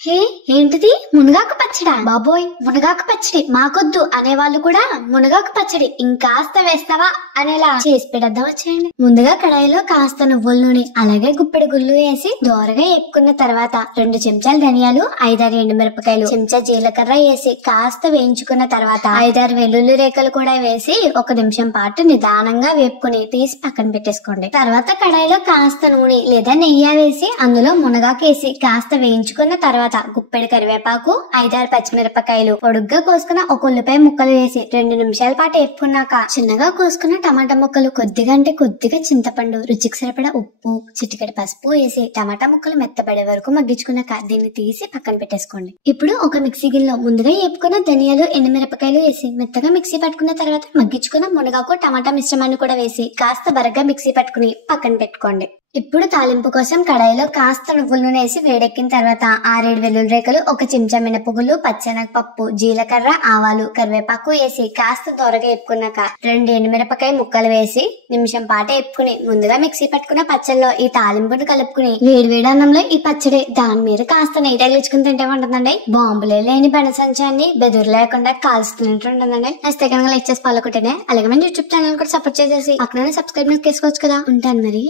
హే ఏంటిది మునగాకు పచ్చడా? బాబోయ్ మునగాకు పచ్చడి మాకొద్దు అనేవాళ్ళు కూడా మునగాకు పచ్చడి ఇంకాస్త వేస్తావా అనేలా చేసి పెడద్దాం వచ్చేయండి. ముందుగా కడాయిలో కాస్త నువ్వుల నూనె అలాగే గుప్పెడు గుళ్ళు వేసి దోరగా వేపుకున్న తర్వాత 2 చెంచాలు ధనియాలు 5-6 ఎండుమిరపకాయలు చెంచా జీలకర్ర వేసి కాస్త వేయించుకున్న తర్వాత 5-6 వెల్లుల్లి రేఖలు కూడా వేసి 1 నిమిషం పాటు నిదానంగా వేపుకుని తీసి పక్కన పెట్టేసుకోండి. తర్వాత కడాయిలో కాస్త నూనె లేదా నెయ్యి వేసి అందులో మునగాకు వేసి కాస్త వేయించుకున్న తర్వాత గుప్పెడు కరివేపాకు 5-6 పచ్చిమిరపకాయలు పొడుగ్గా కోసుకున్న 1 ఉల్లిపాయ ముక్కలు వేసి 2 నిమిషాల పాటు వేపుకున్నాక చిన్నగా కోసుకున్న టమాటా ముక్కలు కొద్దిగా చింతపండు రుచికి సరిపడా ఉప్పు చిటికెడు పసుపు వేసి టమాటా ముక్కలు మెత్తబడే వరకు మగ్గించుకున్నాక దీన్ని తీసి పక్కన పెట్టేసుకోండి. ఇప్పుడు ఒక మిక్సీ గిన్నెలో ముందుగా వేపుకున్న ధనియాలు ఎండుమిరపకాయలు వేసి మెత్తగా మిక్సీ పట్టుకున్న తర్వాత మగ్గించుకున్న మునగాకు టమాటా మిశ్రమాన్ని కూడా వేసి కాస్త బరగ్గా మిక్సీ పట్టుకుని పక్కన పెట్టుకోండి. ఇప్పుడు తాలింపు కోసం కడాయిలో కాస్త నువ్వుల నూనె వేసి వేడెక్కిన తర్వాత 6-7 వెల్లుల్లి రేఖలు 1 చెంచా మినపగుళ్ళు పచ్చెనగపప్పు జీలకర్ర ఆవాలు కరివేపాకు వేసి కాస్త దోరగా వేపుకున్నాక 2 ఎండుమిరపకాయ ముక్కలు వేసి నిమిషం పాటు వేపుకుని ముందుగా మిక్సీ పట్టుకున్న పచ్చళ్ళలో ఈ తాలింపును కలుపుకుని వేడి అన్నంలో ఈ పచ్చడి దాని మీద కాస్త నెయ్యి తగిలించుకుని తింటే ఉంటుందండి. బాంబులే లేని బెనసంచాన్ని బెదురు లేకుండా కాల్చుతున్నట్టు ఉంటుందండి. నచ్చితే కనుక లైక్ చేసి ఫాలో కొట్టండి. అలాగే మన యూట్యూబ్ ఛానల్ కూడా సపోర్ట్ చేసేసి పక్కన సబ్స్క్రైబ్ చేసుకోవచ్చు కదా. ఉంటాను మరి.